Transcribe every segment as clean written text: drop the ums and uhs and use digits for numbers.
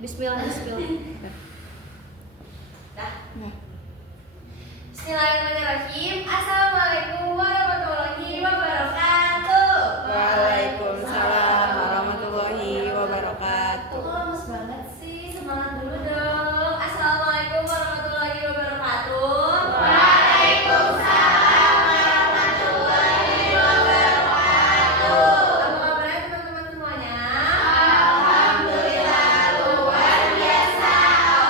Bismillah. Bismillahirrahmanirrahim. Assalamualaikum warahmatullahi wabarakatuh. Waalaikumsalam warahmatullahi wabarakatuh. Kok lemes banget sih? Semangat dulu dong. Assalamualaikum warahmatullahi wabarakatuh. Waalaikumsalam warahmatullahi wabarakatuh. Apa kabarnya teman-teman semuanya? Alhamdulillah luar biasa.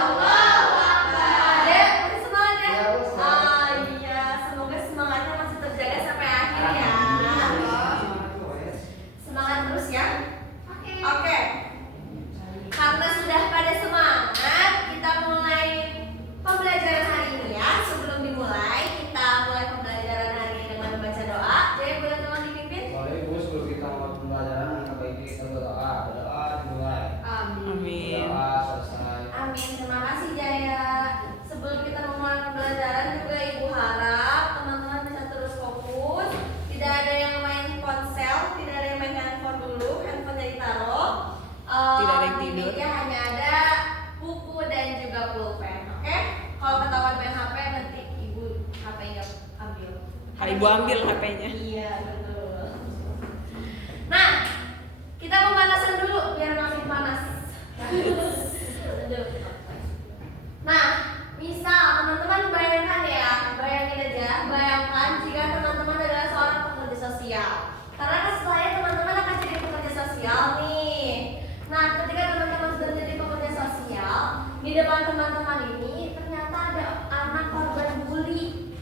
Allahu Akbar. Dek, masih semangat ya? Oh iya, semoga semangatnya masih terjaga sampai akhir ya. Semangat terus ya. Oke. Karena sudah pada semangat, kita mulai pembelajaran hari ini ya. Sebelum dimulai, kita mulai pembelajaran hari ini dengan membaca doa. Jadi boleh tolong dipimpin? Boleh Bu, sebelum kita mulai pembelajaran, maka kita berdoa. Berdoa dimulai. Amin. Doa selesai. Amin. Terima kasih Jaya. Sebelum kita memulai pembelajaran juga Ibu harap teman-teman bisa terus fokus. Tidak ada yang main ponsel, tidak ada yang main handphone dulu. Handphone ditaruh. Tidak ada yang Di tidur. meja hanya ada buku dan juga pulpen. Oke? Kalau ketahuan main HP nanti Ibu HP-nya ambil. Ibu ambil HP-nya. Iya, betul. Nah, kita pemanasan dulu biar makin panas. Nah, misal teman-teman bayangkan ya, bayangkan jika teman-teman adalah seorang pekerja sosial. Karena kan setelahnya teman-teman akan jadi pekerja sosial nih. Nah, ketika teman-teman sudah jadi pekerja sosial, di depan teman-teman ini ternyata ada anak korban bully.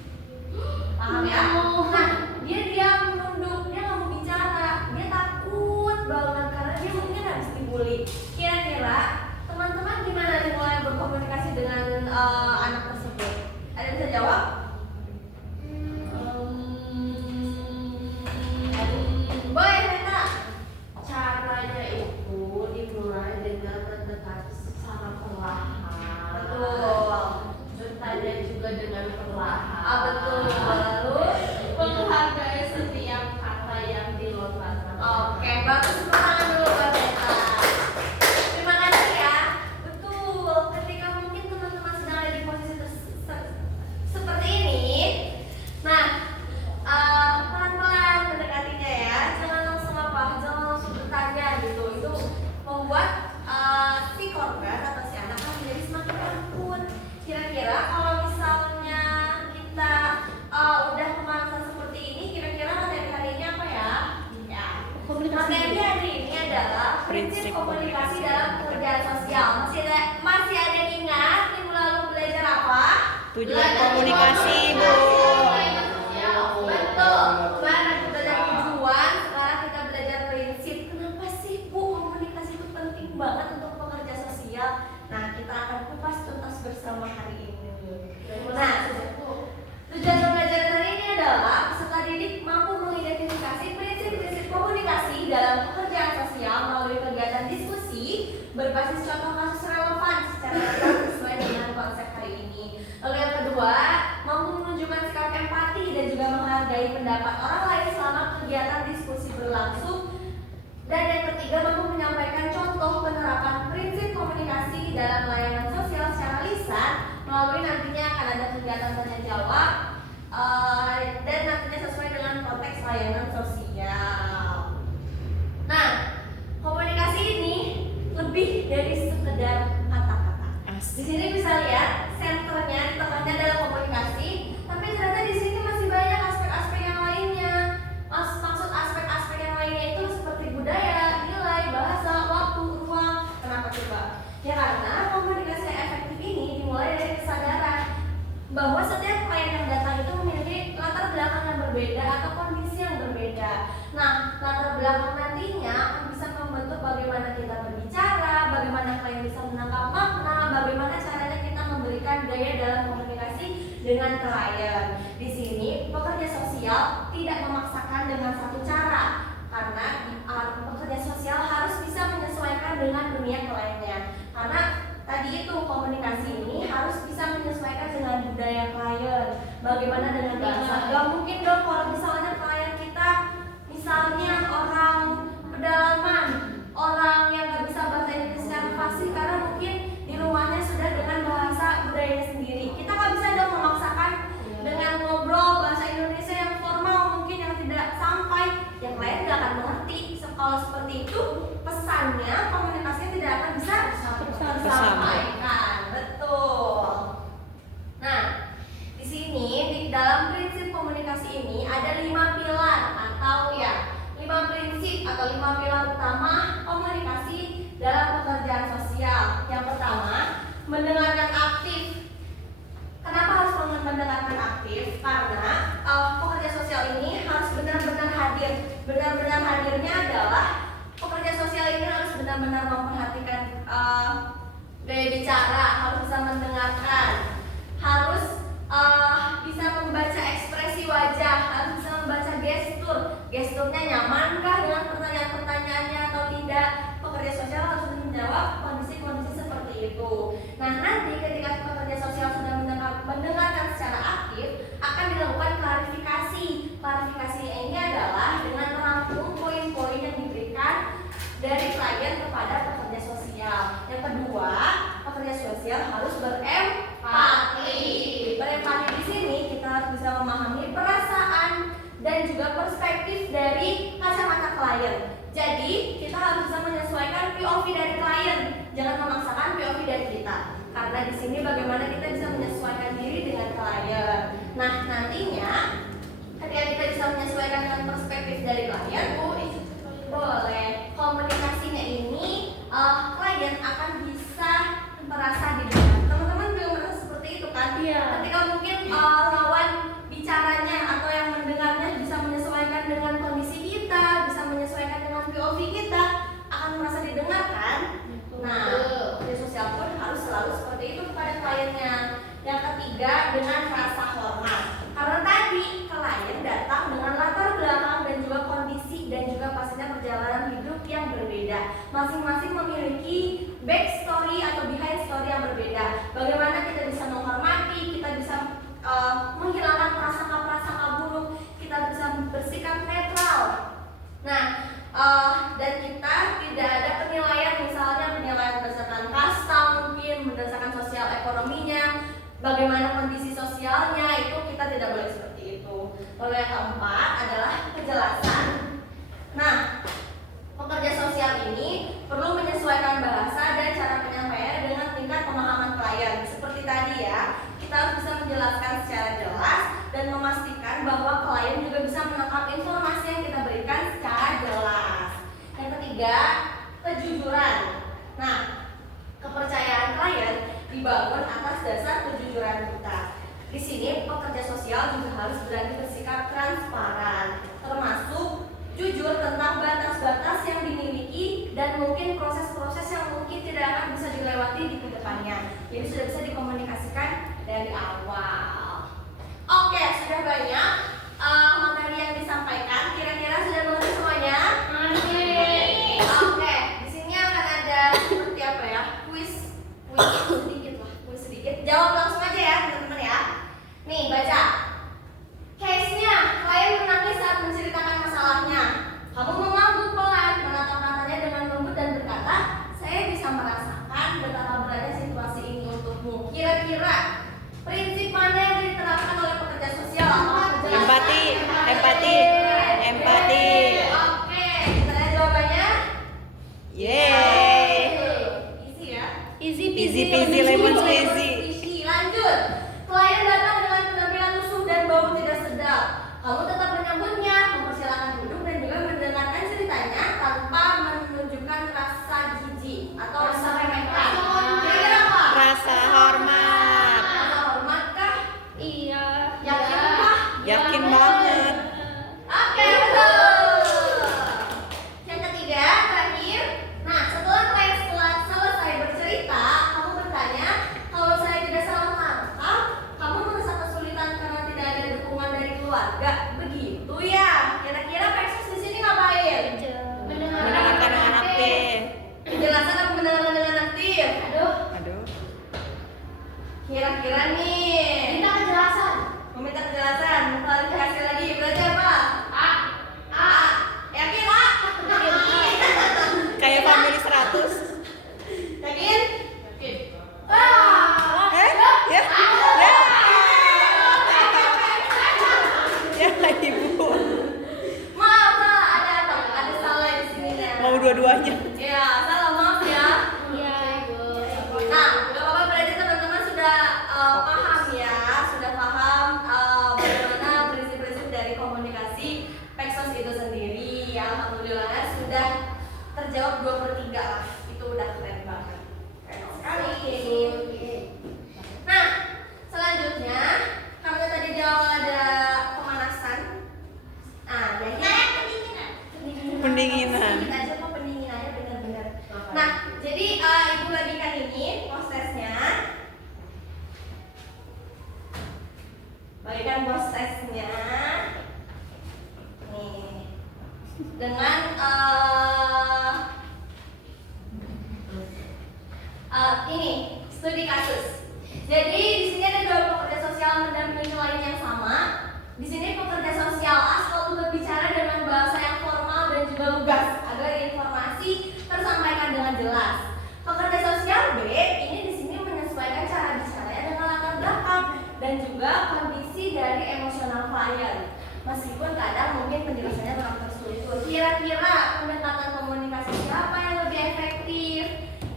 Paham ya? Nah, dia diam menunduk, dia nggak mau bicara, dia takut banget karena dia mungkin habis dibully. Kira-kira teman-teman gimana nih mulai berkomunikasi dengan anak tersebut? Ada yang bisa jawab? Boleh, Rita. Caranya itu dimulai dengan mendekati secara perlahan. Betul. Bertanya juga dengan perlahan. Betul. Lalu, Menghargai setiap kata yang dilontarkan. oke, bagus, tepuk tangan dulu buat Rita. Terima kasih ya. Betul. Ketika mungkin teman-teman sedang ada di posisi seperti ini, nah pelan-pelan mendekatinya ya. Jangan langsung jangan langsung bertanya gitu. Itu membuat si korban atau si anak kan menjadi semakin takut. Kira-kira kalau misalnya kita udah pemanasan seperti ini, kira-kira materi hari ini apa ya? Ya. Materi hari ini adalah prinsip komunikasi dalam pekerjaan sosial. Masih ada yang ingat minggu lalu belajar apa? Tujuan komunikasi, Bu. Betul. Kemarin kita belajar tujuan, sekarang kita belajar prinsip. Kenapa sih Bu komunikasi itu penting banget untuk pekerja sosial? Nah, kita akan kupas tuntas bersama hari ini. Nah, tujuan pembelajaran hari ini adalah peserta didik mampu mengidentifikasi prinsip-prinsip komunikasi dalam pekerjaan sosial melalui kegiatan diskusi berbasis contoh kasus relevan secara tegas sesuai dengan konsep hari ini. Lalu yang kedua, mampu menunjukkan sikap empati dan juga menghargai pendapat orang lain selama kegiatan diskusi berlangsung. Dan yang ketiga, mampu menyampaikan contoh penerapan prinsip komunikasi dalam layanan sosial secara lisan melalui nantinya akan ada kegiatan tanya jawab dan nantinya sesuai dengan konteks layanan sosial. Nah, komunikasi ini lebih dari sekedar kata-kata. Di sini bisa lihat senternya, di tengahnya adalah komunikasi, tapi ternyata di sini masih banyak aspek-aspek yang lainnya. Maksud aspek-aspek yang lainnya itu seperti budaya, nilai, bahasa, waktu, ruang. Kenapa coba? Ya karena komunikasi yang efektif ini dimulai dari kesadaran bahwa setiap klien yang datang itu memiliki latar belakang yang berbeda atau kondisi yang berbeda. Nah, latar belakang nantinya akan bisa membentuk bagaimana kita berbicara, bagaimana klien bisa menangkap makna, bagaimana caranya kita memberikan gaya dalam komunikasi dengan klien. Di sini pekerja sosial tidak memaksakan dengan satu cara, karena pekerja sosial harus bisa menyesuaikan dengan dunia kliennya. Karena tadi itu komunikasi ini harus bisa menyesuaikan dengan budaya klien. Bagaimana dengan bahasa? Gak mungkin dong kalau misalnya klien kita misalnya orang pedalaman, orang yang gak bisa bahasa Inggris secara fasih karena mungkin dalam pekerjaan sosial. Yang pertama, mendengarkan aktif. Kenapa harus mendengarkan aktif? Karena pekerja sosial ini harus benar-benar hadir. Benar-benar hadirnya adalah pekerja sosial ini harus benar-benar memperhatikan gaya bicara, harus bisa mendengarkan, harus bisa membaca ekspresi wajah, harus bisa membaca gestur. Gesturnya nyamankah dengan pertanyaan-pertanyaannya atau tidak? Pekerja sosial harus menjawab kondisi-kondisi seperti itu. Nah, nanti ketika pekerja sosial sudah mendengarkan secara aktif, akan dilakukan klarifikasi. Klarifikasi ini adalah dengan merangkum poin-poin yang diberikan dari klien kepada pekerja sosial. Yang kedua, pekerja sosial harus berempati. Berempati di sini kita harus bisa memahami perasaan dan juga perspektif dari kacamata klien. Jadi kita harus bisa menyesuaikan POV dari klien, jangan memaksakan POV dari kita. Karena di sini bagaimana kita bisa menyesuaikan diri dengan klien. Nah, nantinya ketika kita bisa menyesuaikan dengan perspektif dari klien, boleh komunikasinya ini klien akan bisa merasa didengar. Teman-teman juga merasa seperti itu kan? Iya. Ketika mungkin lawan bicaranya atau yang mendengarnya bisa menyesuaikan dengan kondisi kita, bisa menyesuaikan dengan POV kita, akan merasa didengarkan. Nah, media sosial pun harus selalu seperti itu kepada kliennya. Yang ketiga, dengan rasa hormat. Karena tadi klien datang dengan latar belakang dan juga kondisi dan juga pastinya perjalanan hidup yang berbeda. Masing-masing memiliki backstory atau behind story yang berbeda. Bagaimana kita bisa menghormati, kita bisa menghilangkan prasangka-prasangka buruk, kita bisa bersikap netral. Nah, dan kita tidak ada penilaian, misalnya penilaian berdasarkan kasta, mungkin berdasarkan sosial ekonominya, bagaimana kondisi sosialnya, itu kita tidak boleh seperti itu. Lalu yang keempat adalah kejelasan. Nah, pekerja sosial ini perlu menyesuaikan bahasa dan cara penyampaian dengan tingkat pemahaman klien. Seperti tadi ya, kita harus bisa menjelaskan secara jelas dan memastikan bahwa klien juga bisa menangkap informasi yang kita berikan secara jelas. Yang ketiga, kejujuran. Nah, kepercayaan klien dibangun atas dasar kejujuran kita. Di sini pekerja sosial juga harus berani bersikap transparan, termasuk jujur tentang batas-batas yang dimiliki dan mungkin proses-proses yang mungkin tidak akan bisa dilewati di kedepannya. Jadi sudah bisa dikomunikasikan dari awal. Oke, sudah banyak materi yang disampaikan. Kira-kira sudah mengerti semuanya? Oke, di sini akan ada seperti apa ya? Kuis sedikit. Jawab langsung aja ya, teman-teman ya. Nih, baca. Case-nya, klien menangis saat menceritakan masalahnya. Kamu mengangguk pelan, menatap matanya dengan lembut dan berkata, saya bisa merasakan betapa beratnya situasi ini untukmu. Kira-kira prinsip mana yang diterapkan oleh pekerja sosial? Empati. Oke, kita lihat jawabannya. Yeay. Easy ya. Easy peasy lemon squeezy. Lanjut. Klien datang dengan penampilan lusuh dan bau tidak sedap. Kamu tetap menyambutnya, mempersilahkan duduk dan juga mendengarkan ceritanya tanpa menunjukkan rasa jijik atau rasa remehkan. Kira-kira apa? Rasa hormat. Rasa hormat kah? Iya. Yakinkah? Yakin banget. Oke, betul. Yang ketiga, terakhir. Nah, setelah klien selesai bercerita, kamu bertanya, kalau saya tidak salah tangkap, kamu merasa kesulitan karena tidak ada dukungan dari keluarga. Begitu ya. Kira-kira Pexus di sini ngapain? Mendengarkan dengan aktif. Penjelasan apa mendengarkan dengan aktif? Aduh. Kira-kira nih. Minta kejelasan. Meminta kejelasan. Klarifikasi lagi. Berarti apa? A. Yakin A? Kayak family 100. Yakin? Ya. Ya ibu. Maaf, salah. Ada apa? Ada salah di sini ya. Mau dua-duanya. Ya, salah, maaf ya. Iya, Ibu. Nah, gak apa-apa, berarti teman-teman sudah paham ya, sudah paham bagaimana Jadi ibu bagikan ini prosesnya. Bagikan prosesnya. Nih. Dengan ini studi kasus. Jadi di sini ada dua pekerja sosial mendampingi klien yang sama. Di sini pekerja sosial A selalu berbicara dengan bahasa yang formal dan juga lugas agar informasi tersampaikan dengan jelas. Pekerja sosial B ini di sini menyesuaikan cara bicaranya dengan latar belakang dan juga kondisi dari emosional klien. Meskipun kadang mungkin penjelasannya kurang tersulit. Kira-kira pendekatan komunikasi siapa yang lebih efektif?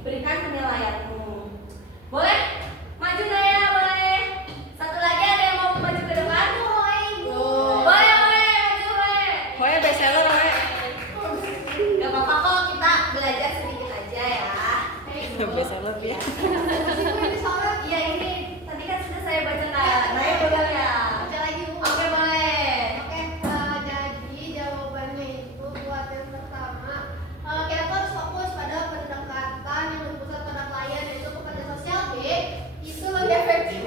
Berikan penilaianmu. Boleh? Maju Naya, boleh. Satu lagi ada yang mau maju ke depan? Boleh, maju boleh. Pokoknya bestseller, Oe. Gak apa-apa kok, kita belajar sedikit aja ya. Bestseller ya. Iya ini tadi kan sudah saya bacakan. Naya boleh ya. Oke boleh. Jadi jawabannya itu buat yang pertama, kita tuh harus fokus pada pendekatan yang berpusat pada klien, yaitu pekerja sosial B itu lebih efektif.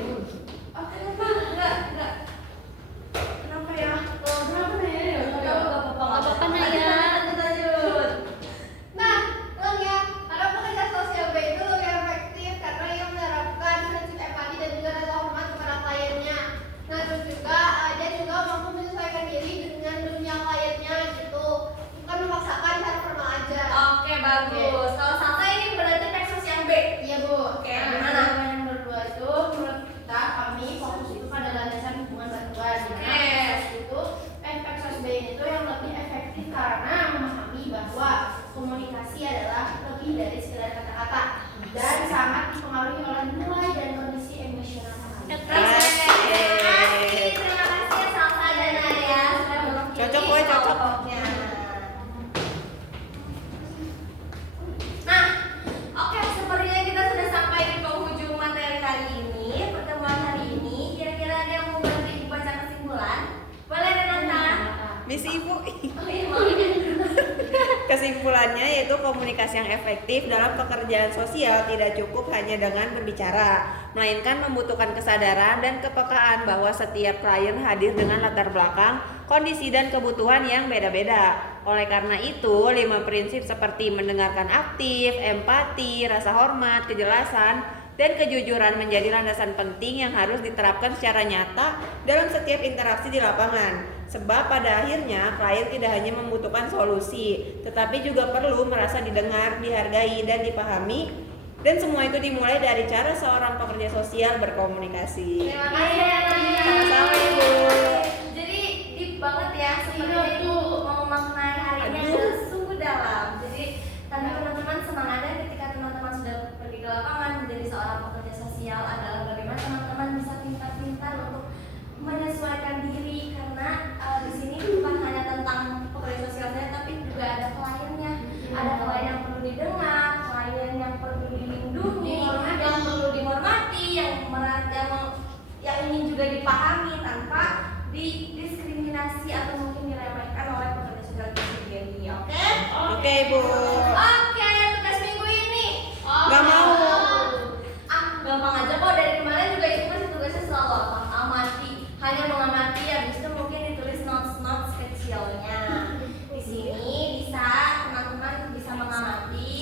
Oh kenapa? Enggak. Kenapa ya? Oh kenapa Naya? Enggak apa-apa. Naya. Lanjut. Nah, ya, karena pekerja sosial B itu lebih efektif karena ia menerapkan prinsip empati dan juga rasa hormat kepada kliennya. Nah, terus juga dia juga mampu menyesuaikan diri dengan dunia kliennya gitu, bukan memaksakan cara formal aja. Oke bagus. Kalau Sasa ini berarti Pexos yang B. Iya bu. Oke, Nah, gimana? jawaban yang berdua itu menurut kita kami fokus itu pada landasan hubungan bantuan. Oke. Itu Pexos B itu yang lebih efektif karena memahami bahwa komunikasi adalah lebih dari sekedar kata-kata dan sangat dipengaruhi oleh nilai dan kondisi emosional klien. Terima kasih Salsa dan Naya sudah mewakili Cocok, Boy, cocok. kelompoknya. Nah, oke, sepertinya kita sudah sampai di penghujung materi hari ini, pertemuan hari ini. Kira-kira ada yang mau bantu ibu baca kesimpulan? Boleh Renata? Misi Ibu. Oh iya, mau. Kesimpulannya yaitu komunikasi yang efektif dalam pekerjaan sosial tidak cukup hanya dengan berbicara, melainkan membutuhkan kesadaran dan kepekaan bahwa setiap klien hadir dengan latar belakang, kondisi dan kebutuhan yang beda-beda. Oleh karena itu, 5 prinsip seperti mendengarkan aktif, empati, rasa hormat, kejelasan, dan kejujuran menjadi landasan penting yang harus diterapkan secara nyata dalam setiap interaksi di lapangan. Sebab pada akhirnya klien tidak hanya membutuhkan solusi, tetapi juga perlu merasa didengar, dihargai, dan dipahami. Dan semua itu dimulai dari cara seorang pekerja sosial berkomunikasi. Terima kasih Naya. Sama-sama, Ibu. Jadi deep banget ya, sepertinya Ibu mau memaknai hari ini yang sungguh dalam. Jadi tapi teman-teman senang ada ketika teman-teman sudah pergi ke lapangan menjadi seorang pekerja sosial adalah bagaimana teman-teman bisa pintar-pintar untuk menyesuaikan diri karena di sini bukan hanya tentang pekerja sosialnya tapi juga ada kliennya, ada klien yang perlu didengar, klien yang perlu dilindungi, yang perlu dihormati, yang ingin juga dipahami tanpa didiskriminasi atau mungkin diremehkan oleh pekerja sosial itu sendiri. Oke? Oke, Ibu. Oke, tugas minggu ini. Nggak mau. Gampang aja kok, dari kemarin juga itu masih tugasnya selalu apa? Amati. Hanya mengamati, habis itu mungkin ditulis notes-notes kecilnya. Di sini bisa teman-teman bisa mengamati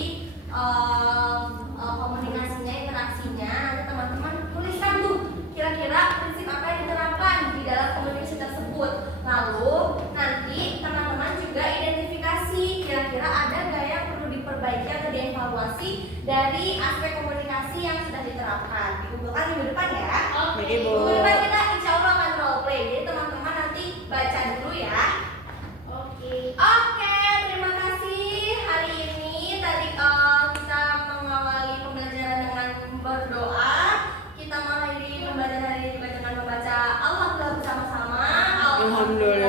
komunikasinya, interaksinya. Nanti teman-teman tuliskan tuh kira-kira prinsip apa yang diterapkan di dalam komunikasi tersebut. Lalu nanti teman-teman juga identifikasi kira-kira ada nggak yang perlu diperbaiki atau dievaluasi dari aspek komunikasi yang sudah diterapkan. Dikumpulkan minggu depan ya. Oke, Bu. Minggu depan kita insya Allah akan role play. Jadi teman-teman nanti baca dulu ya. Oke, terima kasih. Hari ini tadi kita mengawali pembelajaran dengan berdoa. Kita mengakhiri pembelajaran hari ini juga dengan membaca Al-Fatihah bersama-sama. Alhamdulillah.